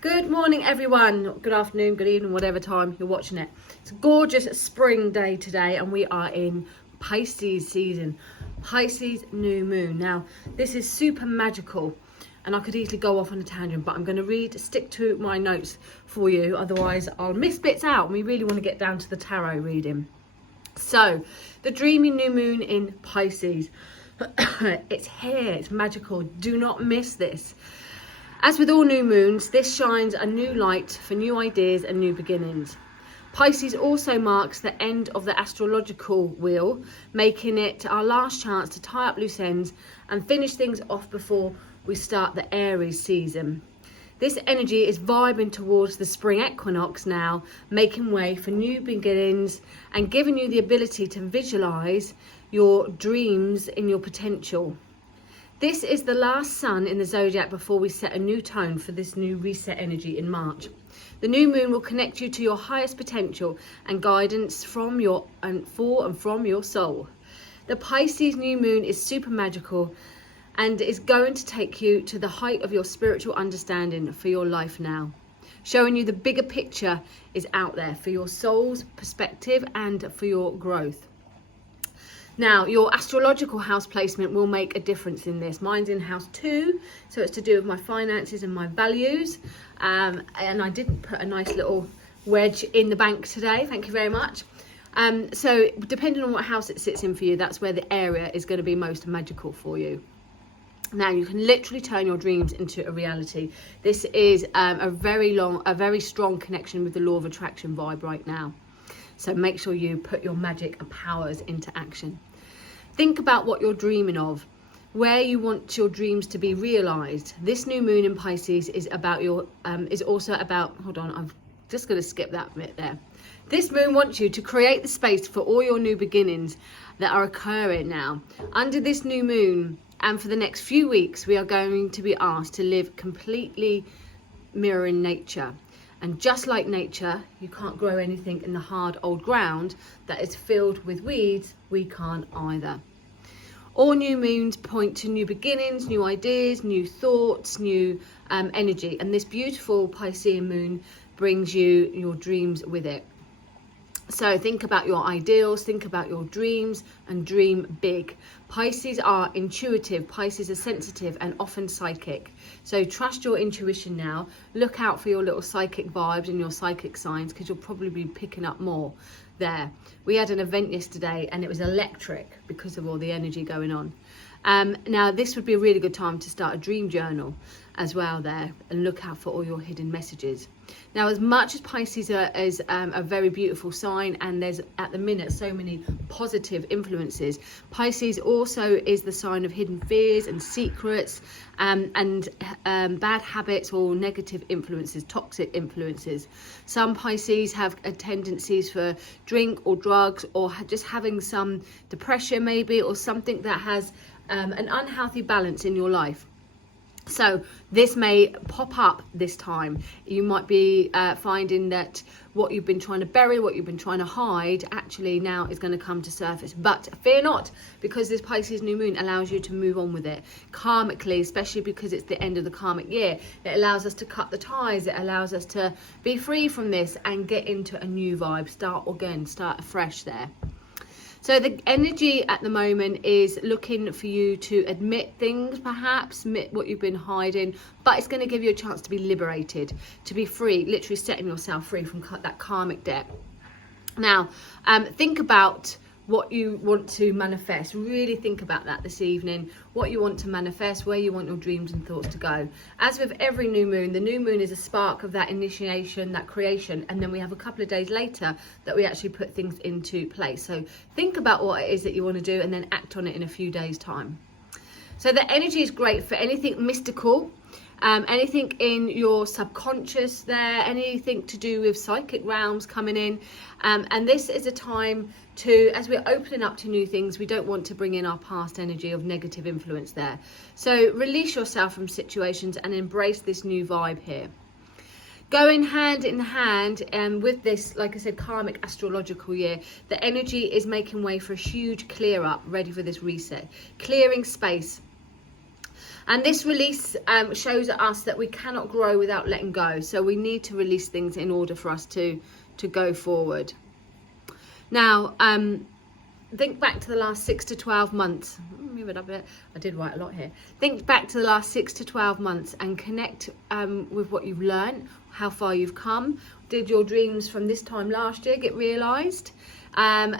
Good morning, everyone. Good afternoon, good evening, whatever time you're watching it. It's a gorgeous spring day today, and we are in Pisces season, Pisces new moon. Now, this is super magical, and I could easily go off on a tangent, but I'm going to stick to my notes for you. Otherwise, I'll miss bits out, and we really want to get down to the tarot reading. So, the dreamy new moon in Pisces. It's here. It's magical. Do not miss this. As with all new moons, this shines a new light for new ideas and new beginnings. Pisces also marks the end of the astrological wheel, making it our last chance to tie up loose ends and finish things off before we start the Aries season. This energy is vibing towards the spring equinox now, making way for new beginnings and giving you the ability to visualize your dreams in your potential. This is the last sun in the zodiac before we set a new tone for this new reset energy in March. The new moon will connect you to your highest potential and guidance from your soul. The Pisces new moon is super magical and is going to take you to the height of your spiritual understanding for your life now. Showing you the bigger picture is out there for your soul's perspective and for your growth. Now, your astrological house placement will make a difference in this. Mine's in house 2, so it's to do with my finances and my values. And I didn't put a nice little wedge in the bank today, thank you very much. So depending on what house it sits in for you, that's where the area is going to be most magical for you. Now, you can literally turn your dreams into a reality. This is a very strong connection with the law of attraction vibe right now. So make sure you put your magic and powers into action. Think about what you're dreaming of, where you want your dreams to be realized. This new moon in Pisces is also about, hold on, I'm just going to skip that bit there. This moon wants you to create the space for all your new beginnings that are occurring now. Under this new moon, and for the next few weeks, we are going to be asked to live completely mirroring nature. And just like nature, you can't grow anything in the hard old ground that is filled with weeds, we can't either. All new moons point to new beginnings, new ideas, new thoughts, new energy. And this beautiful Piscean moon brings you your dreams with it. So think about your ideals, think about your dreams, and dream big. Pisces are intuitive, Pisces are sensitive and often psychic. So trust your intuition now. Look out for your little psychic vibes and your psychic signs, because you'll probably be picking up more there. We had an event yesterday and it was electric because of all the energy going on. Now, this would be a really good time to start a dream journal as well there, and look out for all your hidden messages. Now, as much as Pisces is a very beautiful sign, and there's at the minute so many positive influences, Pisces also is the sign of hidden fears and secrets and bad habits or negative influences, toxic influences. Some Pisces have tendencies for drink or drugs, or just having some depression maybe, or something that has an unhealthy balance in your life. So this may pop up this time. You might be finding that what you've been trying to bury, what you've been trying to hide, actually now is going to come to surface. But fear not, because this Pisces new moon allows you to move on with it karmically, especially because it's the end of the karmic year. It allows us to cut the ties. It allows us to be free from this and get into a new vibe, start afresh there. So the energy at the moment is looking for you to admit things, perhaps, admit what you've been hiding, but it's going to give you a chance to be liberated, to be free, literally setting yourself free from that karmic debt. Now, think about what you want to manifest. Really think about that this evening, what you want to manifest, where you want your dreams and thoughts to go. As with every new moon, the new moon is a spark of that initiation, that creation, and then we have a couple of days later that we actually put things into place. So think about what it is that you want to do and then act on it in a few days' time. So the energy is great for anything mystical, anything in your subconscious there, anything to do with psychic realms coming in. And this is a time to, as we're opening up to new things, we don't want to bring in our past energy of negative influence there. So release yourself from situations and embrace this new vibe here. Going hand in hand with this, like I said, karmic astrological year, the energy is making way for a huge clear up, ready for this reset, clearing space. And this release shows us that we cannot grow without letting go. So we need to release things in order for us to go forward. Now, think back to the last 6 to 12 months. Move it up a bit. I did write a lot here. Think back to the last 6 to 12 months and connect with what you've learned, how far you've come. Did your dreams from this time last year get realised?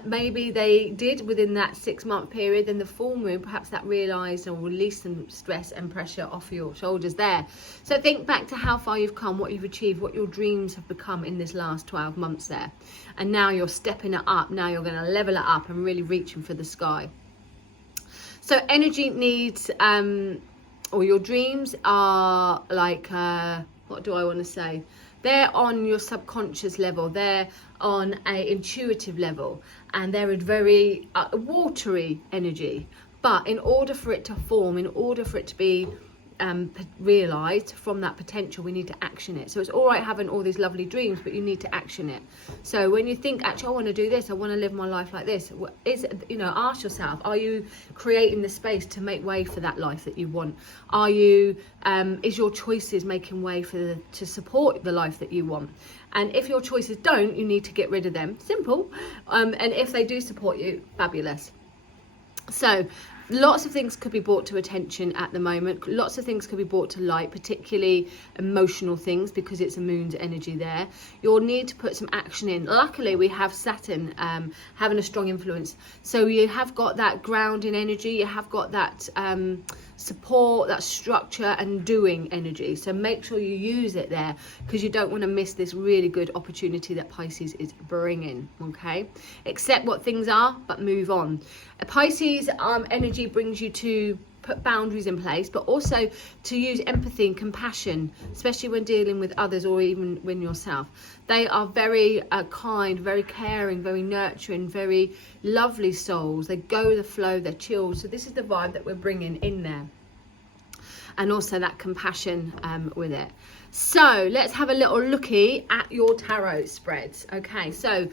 Maybe they did within that 6-month period. Then the full moon, perhaps that realised and released some stress and pressure off your shoulders there. So think back to how far you've come, what you've achieved, what your dreams have become in this last 12 months there. And now you're stepping it up. Now you're going to level it up and really reaching for the sky. So energy needs, or your dreams are like, what do I want to say? They're on your subconscious level. They're on an intuitive level, and they're a very watery energy. But in order for it to form, in order for it to be realized from that potential, we need to action it. So it's all right having all these lovely dreams, but you need to action it. So when you think, actually, I want to do this, I want to live my life like this, ask yourself, are you creating the space to make way for that life that you want? Are you is your choices making way to support the life that you want? And if your choices don't, you need to get rid of them. Simple. And if they do support you, fabulous. So lots of things could be brought to attention at the moment. Lots of things could be brought to light, particularly emotional things, because it's a moon's energy there. You'll need to put some action in. Luckily, we have Saturn having a strong influence. So you have got that grounding energy. You have got that support, that structure and doing energy. So make sure you use it there, because you don't want to miss this really good opportunity that Pisces is bringing. Okay, accept what things are, but move on. A Pisces energy brings you to put boundaries in place, but also to use empathy and compassion, especially when dealing with others or even when yourself. They are very kind, very caring, very nurturing, very lovely souls. They go with the flow, they're chilled. So this is the vibe that we're bringing in there. And also that compassion with it. So let's have a little looky at your tarot spreads. Okay, so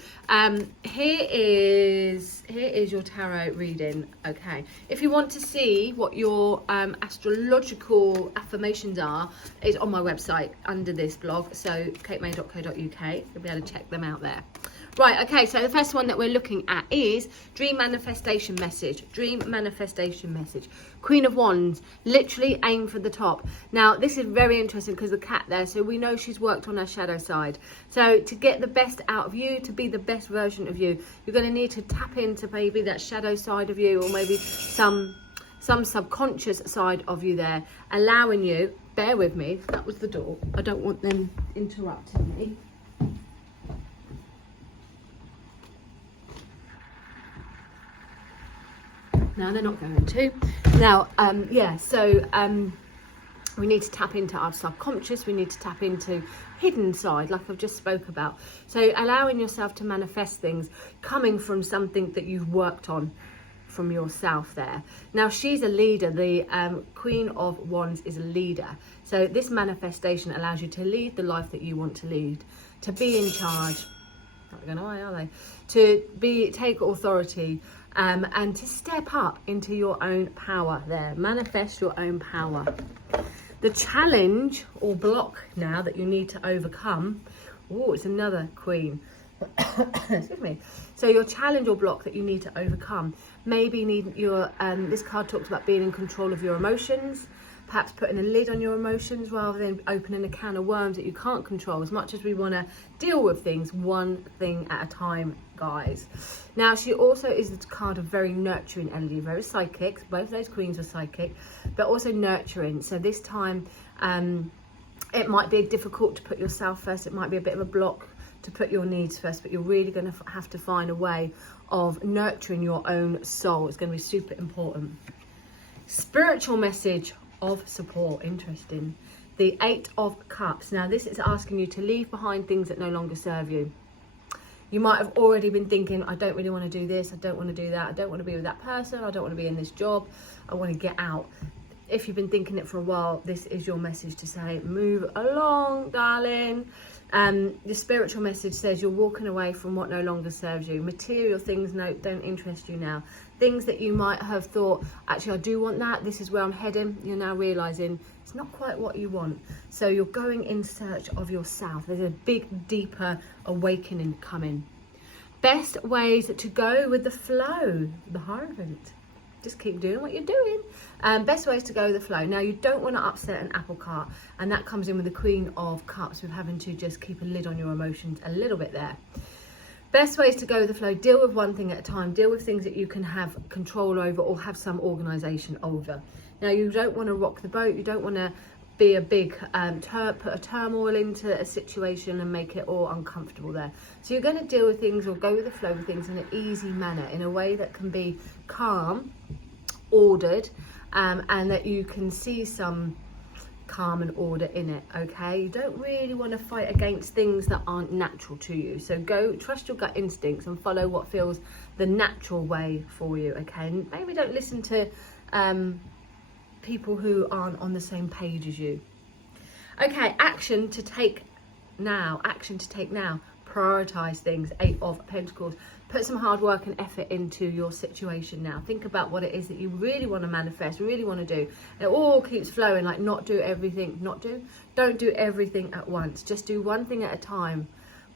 here is your tarot reading. Okay, if you want to see what your astrological affirmations are, it's on my website under this blog, so katemay.co.uk. You'll be able to check them out there. Right, okay, so the first one that we're looking at is dream manifestation message. Dream manifestation message. Queen of Wands, literally aim for the top. Now, this is very interesting because the cat there, so we know she's worked on her shadow side. So to get the best out of you, to be the best version of you, you're going to need to tap into maybe that shadow side of you, or maybe some subconscious side of you there, allowing you, bear with me, that was the door. I don't want them interrupting me. No, they're not going to. Now, we need to tap into our subconscious. We need to tap into hidden side, like I've just spoke about. So allowing yourself to manifest things coming from something that you've worked on from yourself there. Now, she's a leader. The Queen of Wands is a leader. So this manifestation allows you to lead the life that you want to lead, to be in charge. Not going away, are they? To take authority. And to step up into your own power there. Manifest your own power. The challenge or block now that you need to overcome. Oh, it's another queen. Excuse me. So your challenge or block that you need to overcome. Maybe this card talks about being in control of your emotions. Perhaps putting a lid on your emotions rather than opening a can of worms that you can't control. As much as we want to deal with things one thing at a time, guys. Now, she also is the card of very nurturing energy, very psychic. Both those queens are psychic, but also nurturing. So this time, it might be difficult to put yourself first. It might be a bit of a block to put your needs first, but you're really going to have to find a way of nurturing your own soul. It's going to be super important. Spiritual message of support. Interesting. The 8 of Cups. Now, this is asking you to leave behind things that no longer serve you. You might have already been thinking, I don't really want to do this, I don't want to do that, I don't want to be with that person, I don't want to be in this job, I want to get out. If you've been thinking it for a while, this is your message to say, move along, darling. The spiritual message says you're walking away from what no longer serves you. Material things don't interest you now. Things that you might have thought, actually I do want that, this is where I'm heading, you're now realizing it's not quite what you want. So you're going in search of yourself. There's a big, deeper awakening coming. Best ways to go with the flow, the Hierophant. Just keep doing what you're doing. Best ways to go with the flow. Now, you don't want to upset an apple cart, and that comes in with the Queen of Cups, with having to just keep a lid on your emotions a little bit there. Best ways to go with the flow, deal with one thing at a time. Deal with things that you can have control over or have some organisation over. Now, you don't want to rock the boat. You don't want to be a big, put a turmoil into a situation and make it all uncomfortable there. So you're going to deal with things or go with the flow with things in an easy manner, in a way that can be calm, ordered, and that you can see some calm and order in it. Okay, you don't really want to fight against things that aren't natural to you, so go trust your gut instincts and follow what feels the natural way for you. Okay, and maybe don't listen to people who aren't on the same page as you. Okay, action to take now. Prioritize things. 8 of Pentacles. Put some hard work and effort into your situation now. Think about what it is that you really want to manifest, really want to do. And it all keeps flowing, like don't do everything at once. Just do one thing at a time.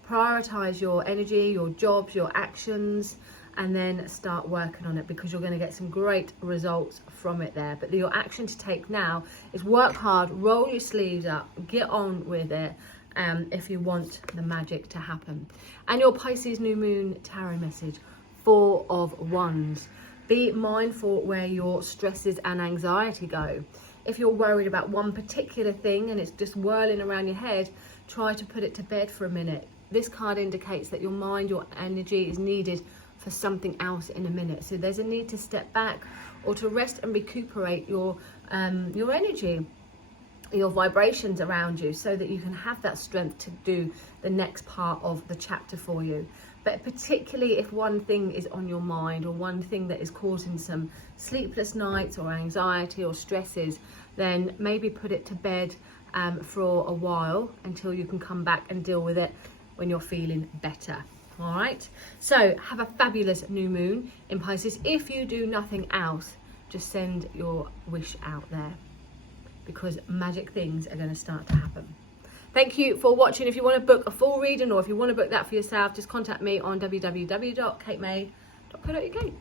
Prioritize your energy, your jobs, your actions, and then start working on it, because you're going to get some great results from it there. But your action to take now is work hard, roll your sleeves up, get on with it, if you want the magic to happen. And your Pisces new moon tarot message, 4 of Wands. Be mindful where your stresses and anxiety go. If you're worried about one particular thing and it's just whirling around your head, try to put it to bed for a minute. This card indicates that your mind, your energy is needed for something else in a minute. So there's a need to step back or to rest and recuperate your energy, your vibrations around you, so that you can have that strength to do the next part of the chapter for you. But particularly if one thing is on your mind, or one thing that is causing some sleepless nights or anxiety or stresses, then maybe put it to bed for a while until you can come back and deal with it when you're feeling better. All right, so have a fabulous new moon in Pisces. If you do nothing else, just send your wish out there, because magic things are going to start to happen. Thank you for watching. If you want to book a full reading, or if you want to book that for yourself, just contact me on www.katemay.co.uk.